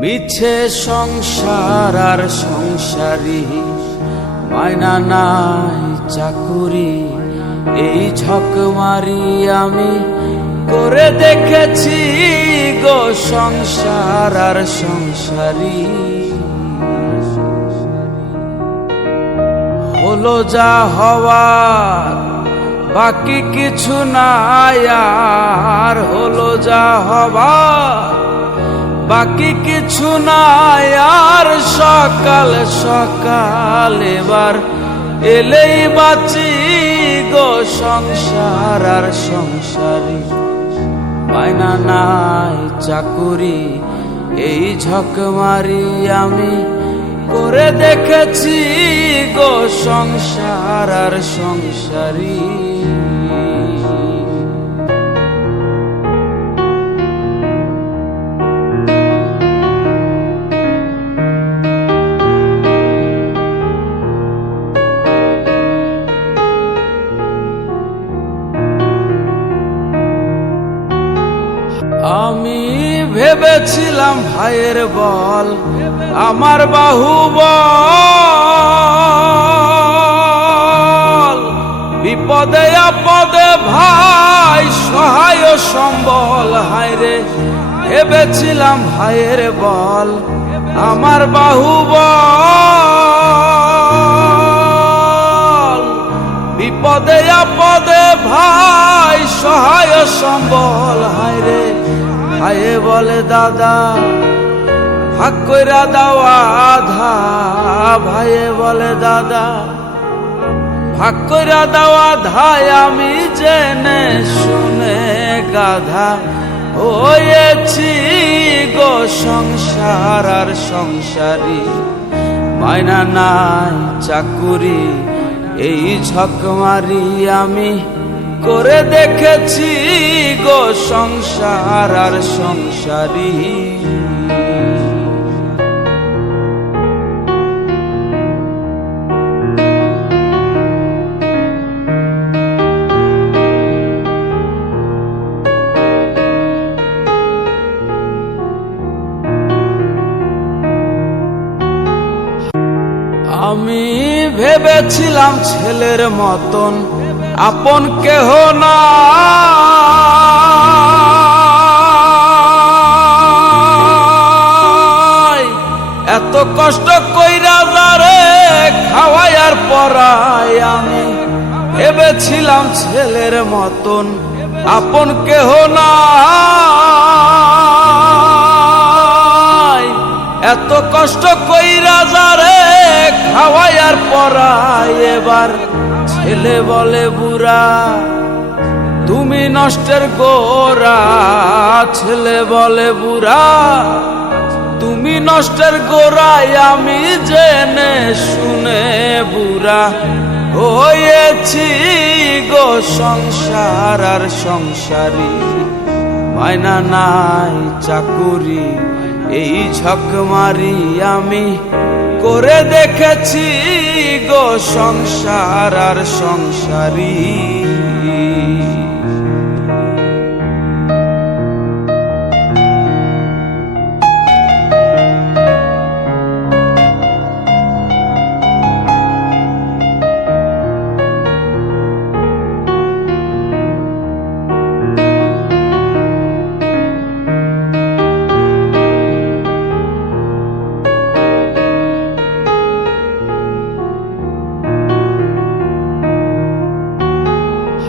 মিছে সংসার আর সংসারী, মায়না নাই চাকুরি, এই ঝক মারি আমি করে দেখেছি গো সংসার আর সংসারী। হলো যা হওয়ার বাকি কিছু নাই আর, হলো যা হওয়ার বাকি কিছু নাই আর। সকাল সকাল এবার এলেই বাঁচি গো সংসার আর সংসারী, মায়না নাই চাকুরি, এই ঝক মারি আমি করে দেখেছি গো সংসার আর সংসারী। আমি ভেবেছিলাম ভাইয়ের বল আমার বাহুবল, বিপদে আপদে ভাই সহায় সম্বল। হায়রে ভেবেছিলাম ভাইয়ের বল আমার বাহুবল, বিপদে আপদে ভাই সহায় সম্বল। হায়রে ভাইয়ে বলে দাদা ভাগ কইরা দাও আধা, ভাইয়ে বলে দাদা ভাগ কইরা দাও আধা। আমি জেনে শুনে গাধা হয়েছি গো সংসার আর সংসারী, মায়না নাই চাকুরি, এই ঝক মারি আমি করে দেখেছি গো সংসার আর সংসারী। আমি ভেবেছিলাম ছেলের মতন আপন কেহ না, এত কষ্ট কইরা যারে খাওয়াই আর পরাই। আমি ভেবেছিলাম ছেলের মতন আপন কেহ না, এত কষ্ট কইরা যারে খাওয়াই আর পরাই। এবার ছেলে বলে বুড়া তুমি নষ্টের গোড়া, ছেলে বলে বুড়া তুমি নষ্টের গোড়ায়। আমি জেনে শুনে বুড়া হয়েছি গো সংসার আর সংসারী, মায়না নাই চাকুরি, এই ঝক মারি আমি করে দেখেছি গো সংসার আর সংসারী।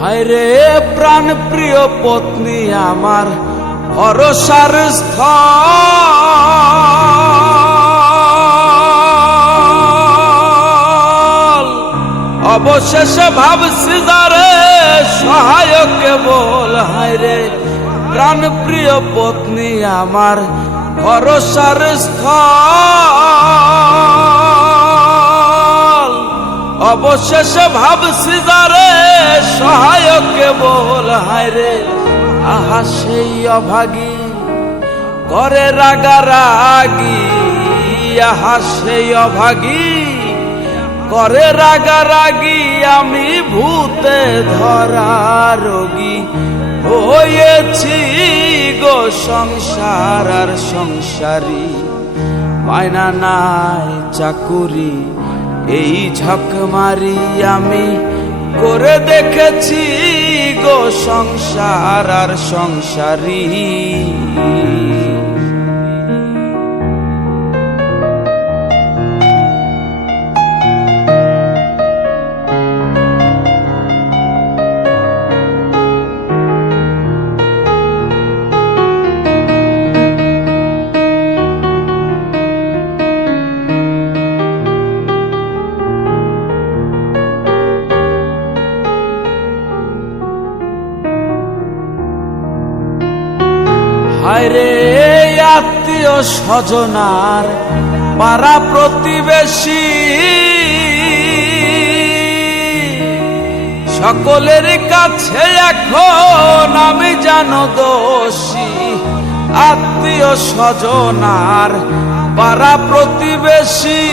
হায়রে প্রাণ প্রিয় পত্নী আমার ভরসার স্থল, অবশেষে ভাবছি যারে সহায়ক কেবল। হায়রে প্রাণ প্রিয় পত্নী আমার ভরসার স্থল, অবশেষে ভাবছি যারে সহায়ক কেবল। হায়রে আহা সেই অভাগী করে রাগারাগি, আহা সেই অভাগী করে রাগারাগি। আমি ভূতে ধরা রোগী হয়েছি গো সংসার আর সংসারী, মায়না নাই চাকুরি এই ঝকমারি আমি করে দেখেছি গো সংসার আর সংসারী। হায়রে আত্মীয় স্বজনার পাড়া প্রতিবেশী সকলের কাছে এখন আমি জানো দোষী। আত্মীয় স্বজনার পাড়া প্রতিবেশী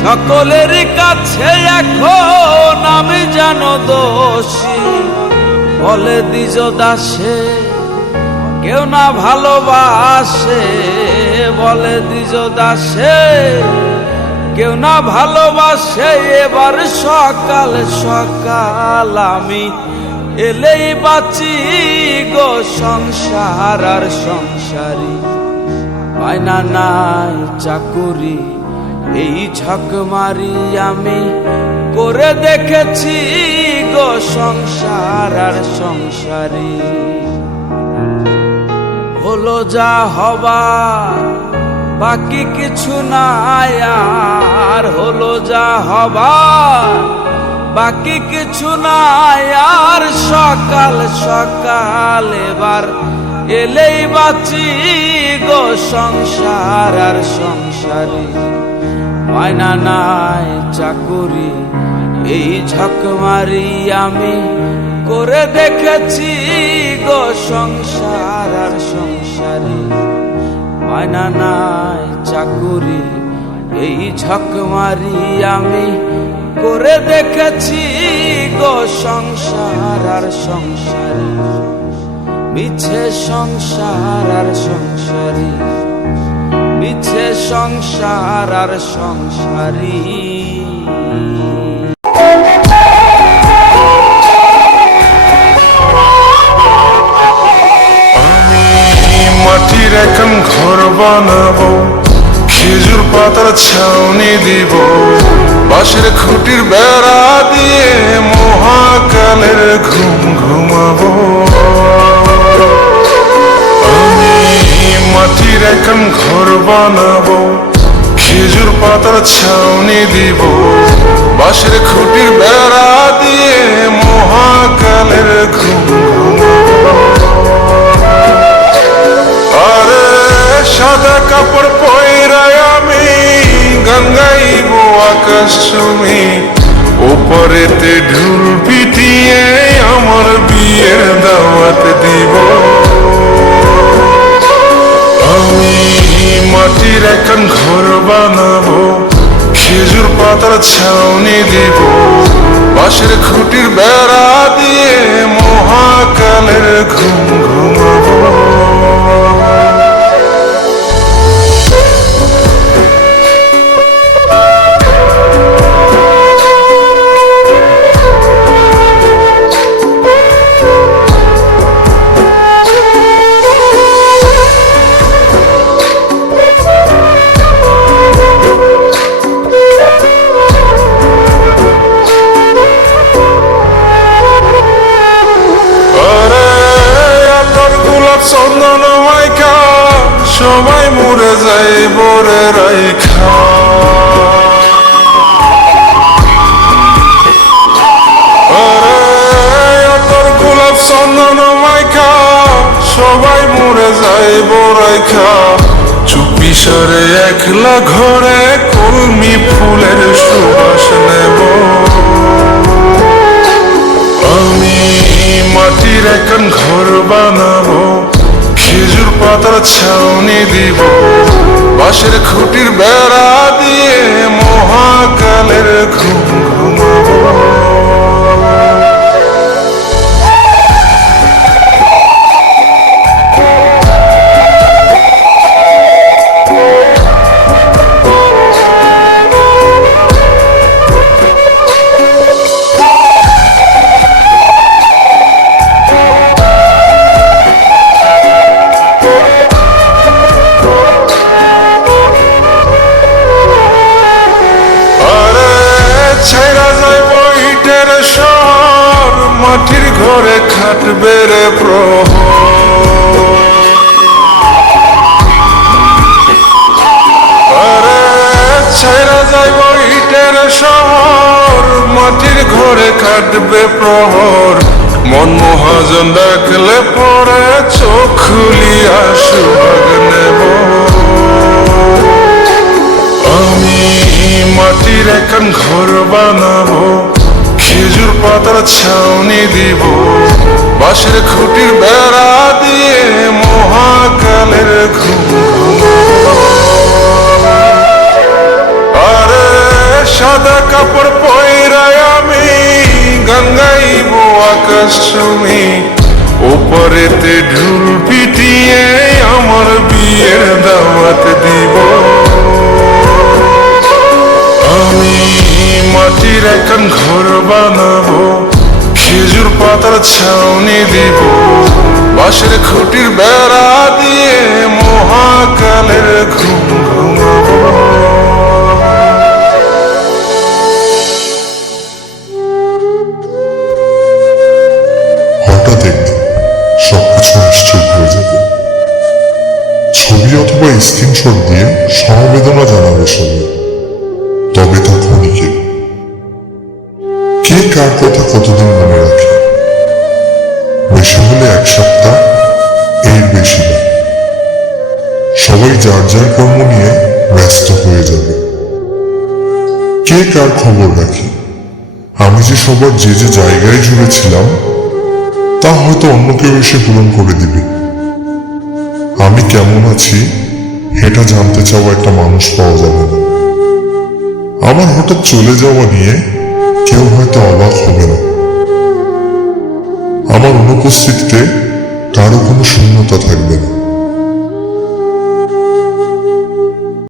সকলের কাছে এখন আমি জানো দোষী। বলে দ্বিজ দাসে কেউ না ভালোবাসে, বলে দ্বিজ দাসে কেউ না ভালোবাসে। এবার সকাল সকাল আমি এলেই বাঁচি গো সংসার আর সংসারী, মায়না নাই চাকুরি এই ঝকমারি আমি করে দেখেছি গো সংসার আর সংসারী। হলো যা হবার বাকি কিছু নাই আর, হলো যা হবার বাকি কিছু নাই আর। সকাল সকাল এবার এলেই বাঁচি গো সংসার আর সংসারী, মায়না নাই চাকুরি এই ঝকমারি আমি করে দেখেছি গো সংসার আর সংসারী, মায়না নাই চাকুরি এই ঝকমারি আমি করে দেখেছি গো সংসার আর সংসারী। মিছে সংসার আর সংসারী, মিছে সংসার আর সংসারী। মাটির এখন ঘর বানাবো, খেজুর পাতার ছাউনি দিব, বাঁশের খুঁটির বেড়া দিয়ে মহাকালের ঘুম ঘুমাবো। আমি মাটির এখন ঘর বানাবো, খেজুর পাতার ছাউনি দিব, বাঁশের খুঁটির বেড়া দিয়ে মহাকালের ঘুম ঘুমাবো। আরে সাদা কাপড় পয়রায় আমি গান গাইব আকাশ ছুঁই, ওপরেতে ঢুল পিটিয়ে আমার বিয়ের দাওয়াত দিব। আমি মাটির এখন ঘর বানাবো, খেজুর পাতার ছাউনি দিব, বাঁশের খুঁটির বেড়া দিয়ে মহাকালের ঘুম ঘুমাবো। চন্দন মাইকা সবাই মরে যায় বরে রাইখা। তোর গোলাপ চন্দন মাইকা সবাই মরে যায় বরাইখা। চুপি সরে একলা ঘরে কলমি ফুলের সুবাস নেব। আমি মাটির এখন ঘর বানাবো, খেজুর পাতার ছাউনি দিব, বাঁশের খুঁটির বেড়া দিয়ে মহাকালের ঘুম ঘুমাবো। দেখলে পরে চোখ খুলিয়া সুভাগ নেব। আমি মাটির একখান ঘর বানাবো, খেজুর পাতার ছাউনি দিব, বাঁশের খুঁটির বেড়া দিয়ে মহাকালের ঘুম ঘুমাবো। আরে সাদা কাপড় পয়রায় আমি গান গাইব আকাশ চুমি, ওপরেতে ঢুল পিটিয়ে আমার বিয়ের দাওয়াত দিব। আমি মাটির একখান ঘর বানাবো, খেজুর পাতার ছাউনি দিব, বাঁশের খুঁটির বেড়া দিয়ে মহাকালের ঘুম ঘুমাবো। হঠাৎ একদিন সবকিছু নিশ্চুপ হয়ে যাবে। ছবি অথবা স্ক্রিনশট দিয়ে সমবেদনা জানাবে সবাই, তবে তা ক্ষণিকে। কে কার কথা কতদিন মনে রাখে? বেশি হলে এক সপ্তাহ, এর বেশি না। সবাই যার যার কর্ম নিয়ে ব্যস্ত হয়ে যাবে। কে কার খবর রাখে? আমি যে সবার যে যে জায়গায় জুড়েছিলাম তা হয়তো অন্য কেউ এসে পূরণ করে দিবে। আমি কেমন আছি এটা জানতে চাওয়া একটা মানুষ পাওয়া যাবে না। আমার হঠাৎ চলে যাওয়া নিয়ে কেউ হয়তো অবাক হবে না। আমার অনুপস্থিতিতে কারো কোনো শূন্যতা থাকবে না।